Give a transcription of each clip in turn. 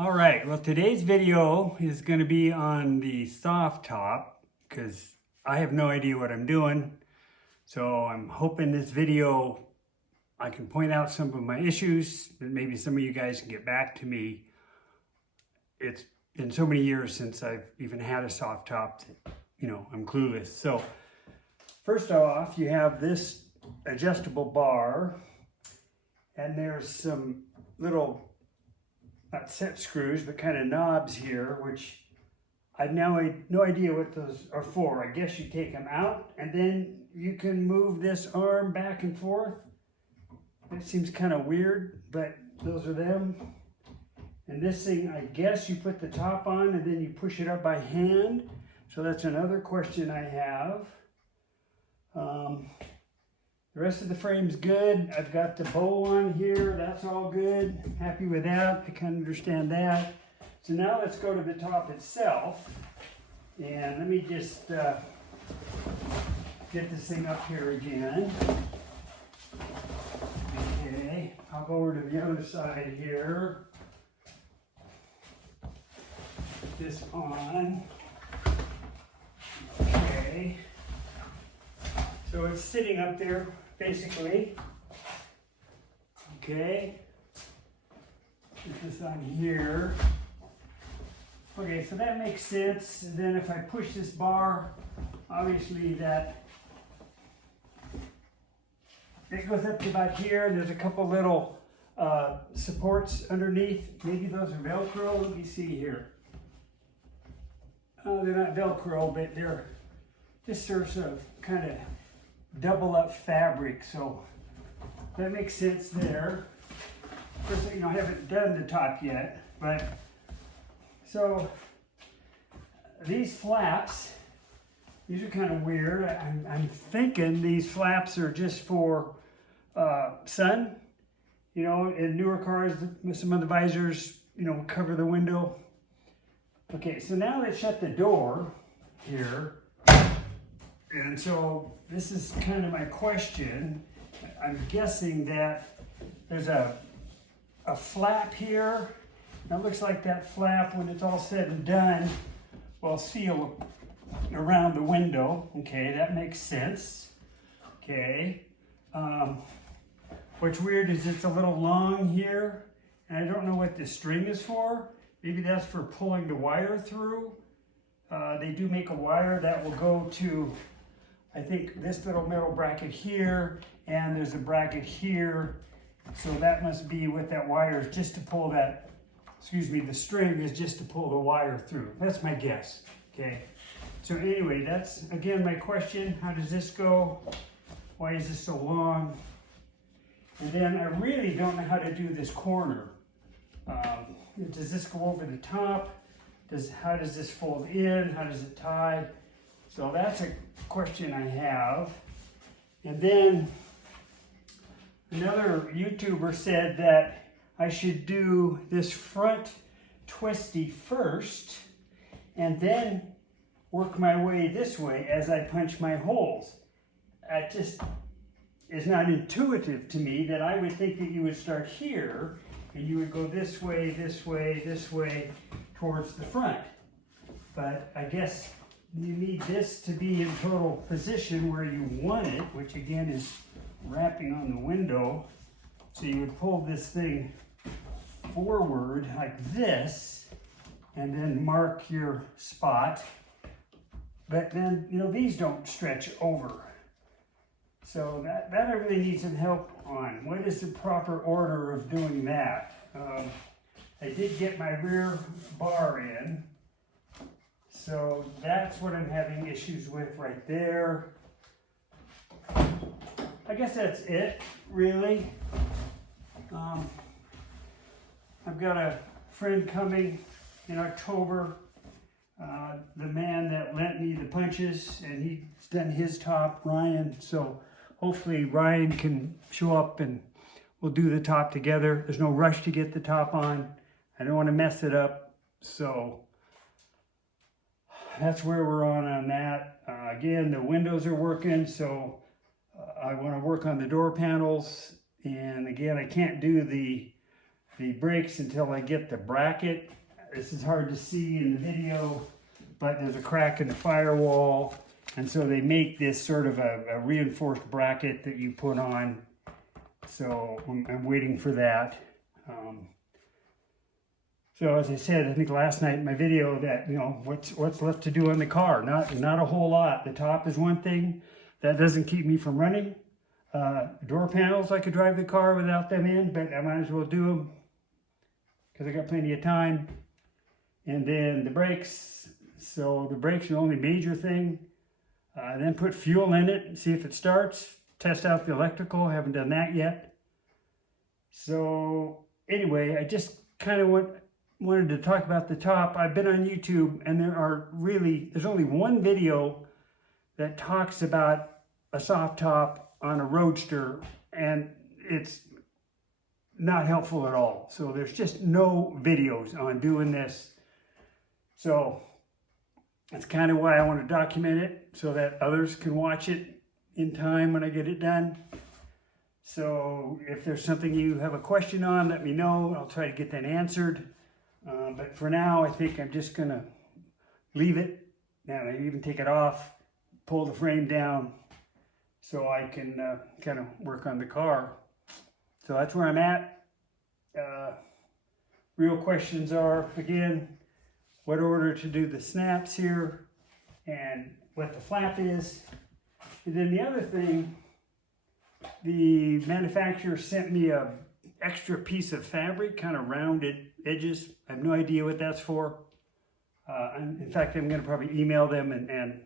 All right, well, today's video is going to be on the soft top because I have no idea what I'm doing. So I'm hoping this video I can point out some of my issues that maybe some of you guys can get back to me. It's been so many years since I've even had a soft top that, I'm clueless. So first off, you have this adjustable bar and there's some little not set screws, but kind of knobs here, which I now have no idea what those are for. I guess you take them out and then you can move this arm back and forth. That seems kind of weird, but those are them. And this thing, I guess you put the top on and then you push it up by hand. So that's another question I have. The rest of the frame's good. I've got the bow on here. That's all good. Happy with that. I can understand that. So now let's go to the top itself. And let me just get this thing up here again. Okay, I'll go over to the other side here. Put this on. Okay. So it's sitting up there, basically. Okay. Put this on here. Okay, so that makes sense. And then if I push this bar, obviously it goes up to about here. And there's a couple little supports underneath. Maybe those are Velcro. Let me see here. Oh, they're not Velcro, but they're just sort of kind of double up fabric, so that makes sense there. Of course, I haven't done the top yet, but so these flaps, these are kind of weird. I'm thinking these flaps are just for sun. In newer cars, some of the visors, cover the window. Okay, so now let's shut the door here. And so this is kind of my question. I'm guessing that there's a flap here. Now it looks like that flap, when it's all said and done, will seal around the window. Okay, that makes sense. Okay. What's weird is it's a little long here, and I don't know what this string is for. Maybe that's for pulling the wire through. They do make a wire that will go to, I think, this little metal bracket here, and there's a bracket here. So that must be what that wire is, just to pull that, the string is just to pull the wire through. That's my guess, okay? So anyway, that's, again, my question. How does this go? Why is this so long? And then I really don't know how to do this corner. Does this go over the top? How does this fold in? How does it tie? So that's a question I have. And then another YouTuber said that I should do this front twisty first and then work my way this way as I punch my holes. That just is not intuitive to me, that I would think that you would start here and you would go this way, this way, this way towards the front. But I guess you need this to be in total position where you want it, which again is wrapping on the window. So you would pull this thing forward like this and then mark your spot. But then, these don't stretch over. So that I really need some help on. What is the proper order of doing that? I did get my rear bar in. So that's what I'm having issues with right there. I guess that's it, really. I've got a friend coming in October, the man that lent me the punches, and he's done his top, Ryan. So hopefully Ryan can show up and we'll do the top together. There's no rush to get the top on. I don't want to mess it up. So that's where we're on that. Again, the windows are working, so I want to work on the door panels. And again, I can't do the the brakes until I get the bracket. This is hard to see in the video, but there's a crack in the firewall, and so they make this sort of a reinforced bracket that you put on. So I'm waiting for that. So as I said, I think last night in my video that, you know, what's left to do on the car? Not a whole lot. The top is one thing. That doesn't keep me from running. Door panels, I could drive the car without them in, but I might as well do them because I got plenty of time. And then the brakes. So the brakes are the only major thing. Then put fuel in it and see if it starts. Test out the electrical. Haven't done that yet. So anyway, I just kind of wanted to talk about the top. I've been on YouTube, and there's only one video that talks about a soft top on a Roadster, and it's not helpful at all. So there's just no videos on doing this. So that's kind of why I want to document it, so that others can watch it in time when I get it done. So if there's something you have a question on, let me know. I'll try to get that answered. But for now, I think I'm just gonna leave it. Now I even take it off, pull the frame down, so I can kind of work on the car. So that's where I'm at. Real questions are, again, what order to do the snaps here, and what the flap is. And then the other thing, the manufacturer sent me a extra piece of fabric, kind of rounded edges. I have no idea what that's for. In fact, I'm going to probably email them and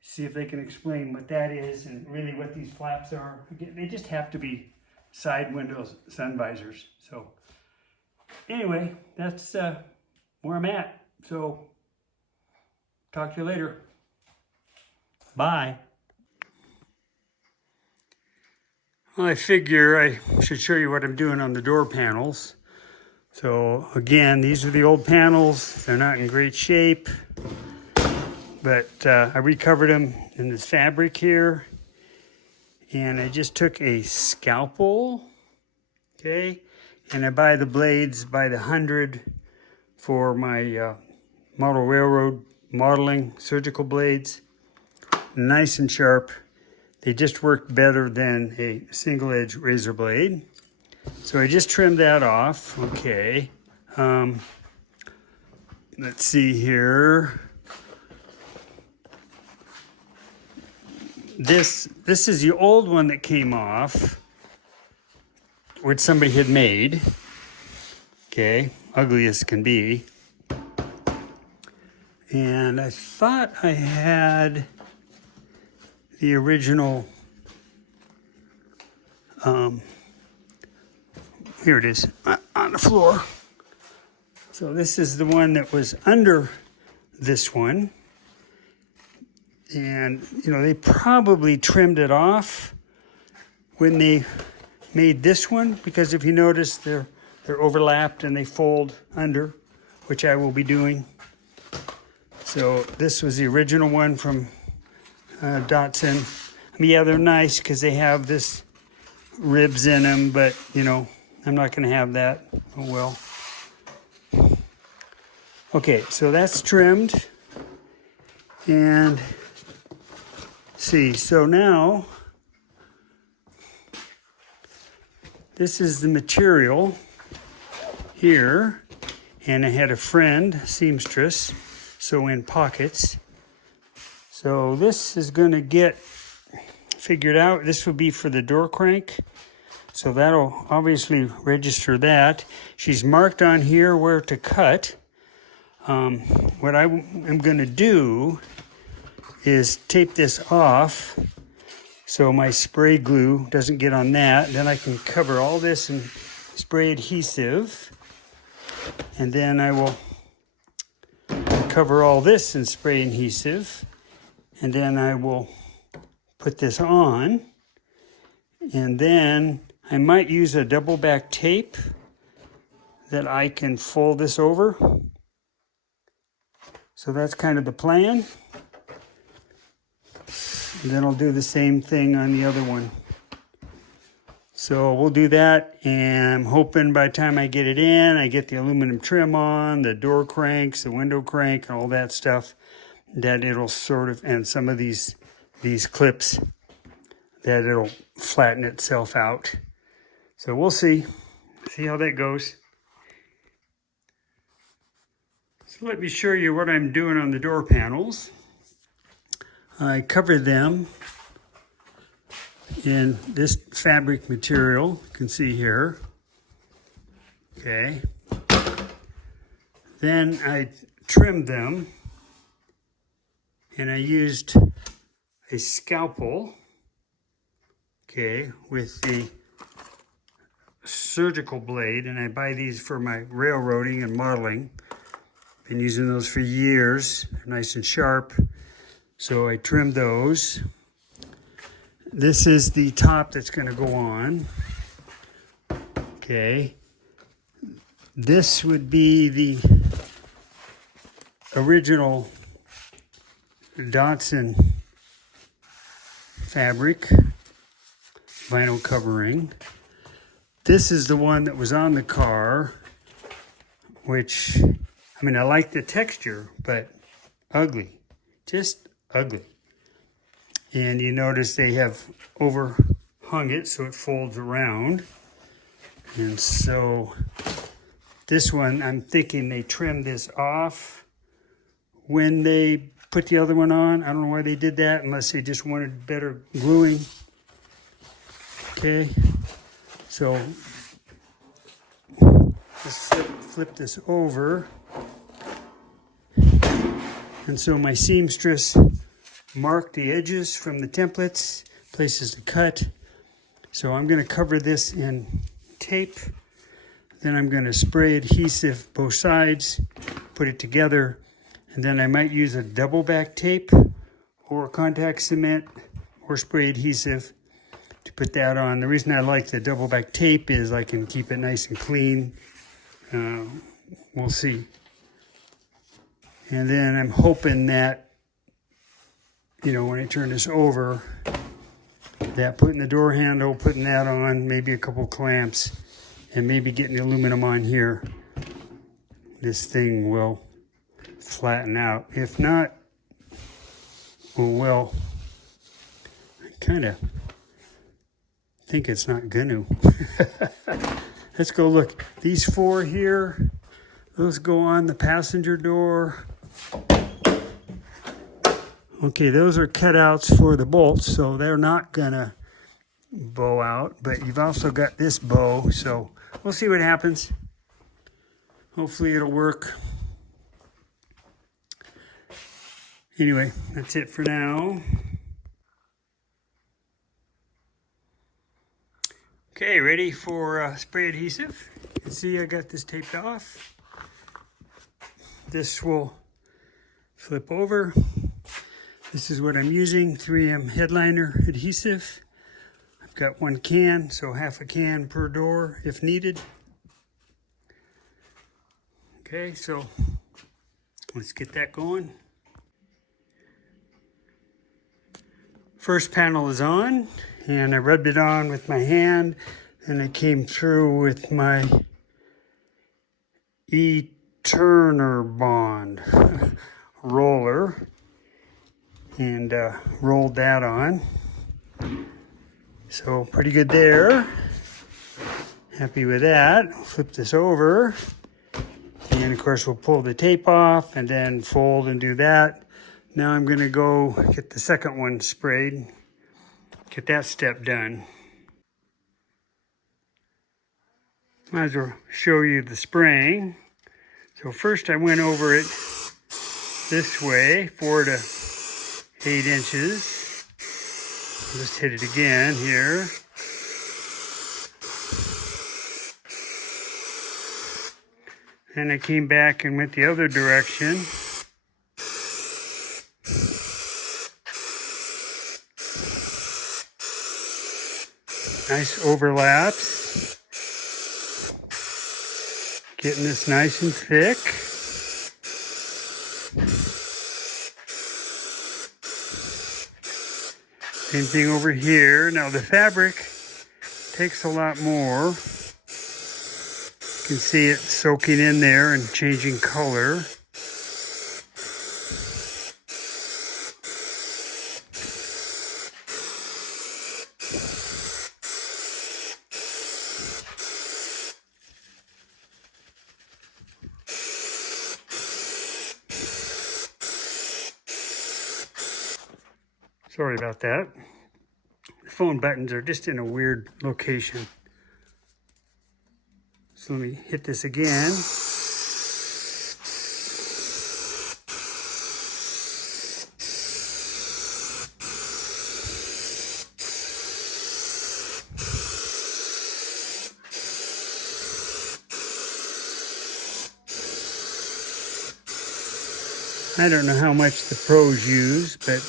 see if they can explain what that is and really what these flaps are. Again, they just have to be side windows, sun visors. So anyway, that's where I'm at. So talk to you later. Bye. Well, I figure I should show you what I'm doing on the door panels. So again, these are the old panels. They're not in great shape, but I recovered them in this fabric here. And I just took a scalpel, okay? And I buy the blades by the 100 for my model railroad modeling surgical blades. Nice and sharp. They just work better than a single edge razor blade. So I just trimmed that off. Okay. Let's see here. This is the old one that came off, which somebody had made. Okay, ugly as can be. And I thought I had the original, here it is, on the floor. So this is the one that was under this one. And, you know, they probably trimmed it off when they made this one, because if you notice, they're overlapped and they fold under, which I will be doing. So this was the original one from Datsun. I mean, yeah, they're nice because they have this ribs in them, but, you know, I'm not going to have that. Oh, well. Okay, so that's trimmed. And see, so now this is the material here, and I had a friend, seamstress, sew in pockets. So this is going to get figured out. This will be for the door crank, so that'll obviously register that. She's marked on here where to cut. What I am going to do is tape this off so my spray glue doesn't get on that. Then I can cover all this in spray adhesive, and then I will cover all this in spray adhesive, and then I will put this on, and then I might use a double back tape that I can fold this over. So that's kind of the plan. And then I'll do the same thing on the other one. So we'll do that, and I'm hoping by the time I get it in, I get the aluminum trim on, the door cranks, the window crank, and all that stuff, that it'll sort of, and some of these clips, that it'll flatten itself out. So we'll see how that goes. So let me show you what I'm doing on the door panels. I covered them in this fabric material, you can see here. Okay. Then I trimmed them, and I used a scalpel, okay, with the surgical blade, and I buy these for my railroading and modeling. Been using those for years, nice and sharp. So I trimmed those. This is the top that's going to go on. Okay. This would be the original Datsun fabric, vinyl covering. This is the one that was on the car, which, I mean, I like the texture, but ugly, just ugly. And you notice they have overhung it so it folds around. And so this one, I'm thinking they trimmed this off when they put the other one on. I don't know why they did that, unless they just wanted better gluing. Okay, so let's flip this over. And so my seamstress marked the edges from the templates, places to cut. So I'm going to cover this in tape. Then I'm going to spray adhesive both sides, put it together, and then I might use a double back tape or contact cement or spray adhesive to put that on. The reason I like the double back tape is I can keep it nice and clean. We'll see. And then I'm hoping that, you know, when I turn this over, that putting the door handle, putting that on, maybe a couple clamps, and maybe getting the aluminum on here, this thing will flatten out. If not, well, I kind of think it's not gonna. Let's go look. These four here, those go on the passenger door. Okay, those are cutouts for the bolts, so they're not gonna bow out, but you've also got this bow, so we'll see what happens. Hopefully it'll work. Anyway, that's it for now. Okay, ready for spray adhesive. You can see I got this taped off. This will flip over. This is what I'm using, 3M headliner adhesive. I've got 1 can, so half a can per door if needed. Okay, so let's get that going. First panel is on, and I rubbed it on with my hand, and I came through with my Turner Bond roller and rolled that on. So pretty good there. Happy with that. Flip this over, and of course we'll pull the tape off and then fold and do that. Now I'm going to go get the second one sprayed, get that step done. Might as well show you the spraying. So first I went over it this way, 4 to 8 inches. Just hit it again here. And I came back and went the other direction. Nice overlaps. Getting this nice and thick. Same thing over here. Now the fabric takes a lot more. You can see it soaking in there and changing color. Sorry about that. The phone buttons are just in a weird location. So let me hit this again. I don't know how much the pros use, but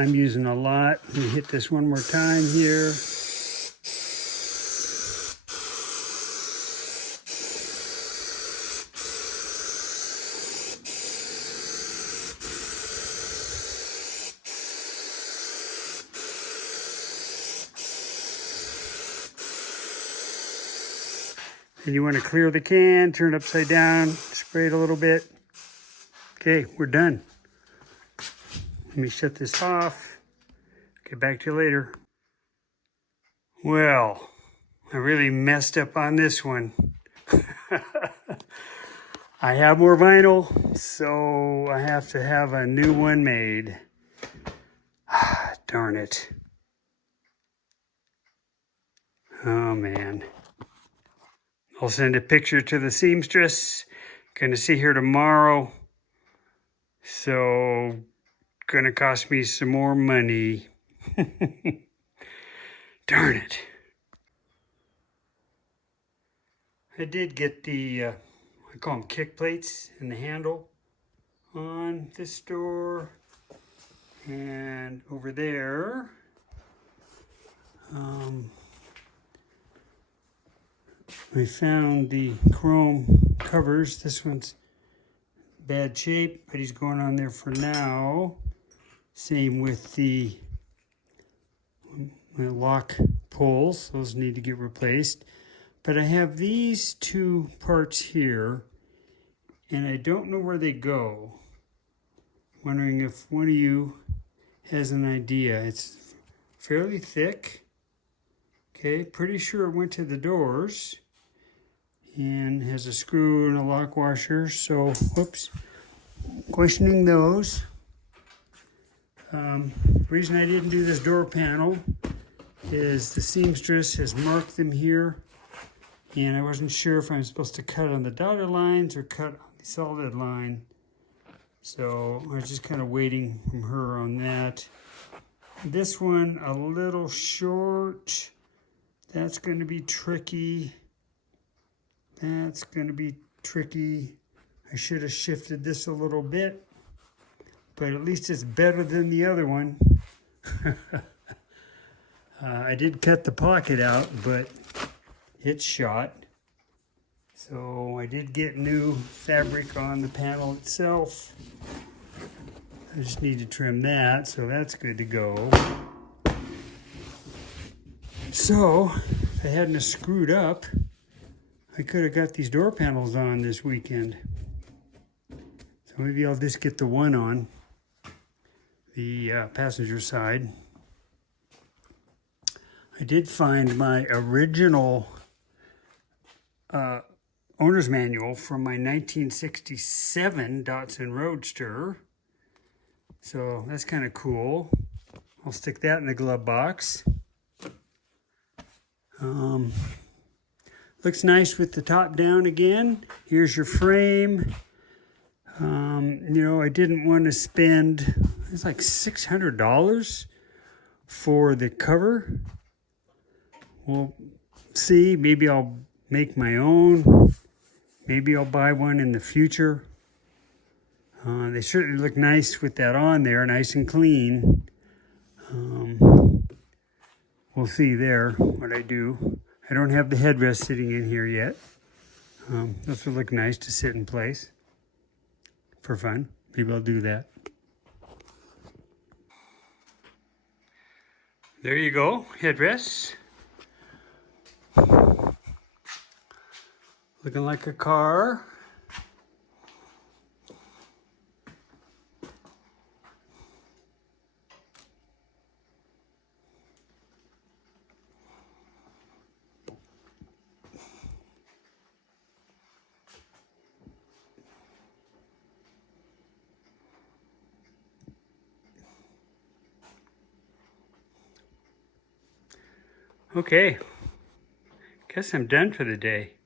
I'm using a lot. Let me hit this one more time here. And you want to clear the can, turn it upside down, spray it a little bit. Okay, we're done. Let me shut this off. Get back to you later. Well, I really messed up on this one. I have more vinyl, so I have to have a new one made. Darn it. Oh man. I'll send a picture to the seamstress. Gonna see her tomorrow. So, gonna cost me some more money. Darn it. I did get the, I call them kick plates in the handle on this door. And over there, I found the chrome covers. This one's bad shape, but he's going on there for now. Same with the lock pulls. Those need to get replaced. But I have these two parts here, and I don't know where they go. Wondering if one of you has an idea. It's fairly thick. Okay, pretty sure it went to the doors. And has a screw and a lock washer, so, whoops, questioning those. The reason I didn't do this door panel is the seamstress has marked them here, and I wasn't sure if I'm supposed to cut on the dotted lines or cut on the solid line. So I was just kind of waiting from her on that. This one, a little short. That's going to be tricky. That's going to be tricky. I should have shifted this a little bit, but at least it's better than the other one. I did cut the pocket out, but it's shot. So I did get new fabric on the panel itself. I just need to trim that, so that's good to go. So, if I hadn't screwed up, I could have got these door panels on this weekend. So maybe I'll just get the one on the passenger side. I did find my original owner's manual from my 1967 Datsun Roadster. So that's kind of cool. I'll stick that in the glove box. Looks nice with the top down again. Here's your frame. You know, I didn't want to spend, it's like $600 for the cover. We'll see, maybe I'll make my own. Maybe I'll buy one in the future. They certainly look nice with that on there, nice and clean. We'll see there what I do. I don't have the headrest sitting in here yet. This would look nice to sit in place for fun. Maybe I'll do that. There you go, headrests. Looking like a car. Okay, guess I'm done for the day.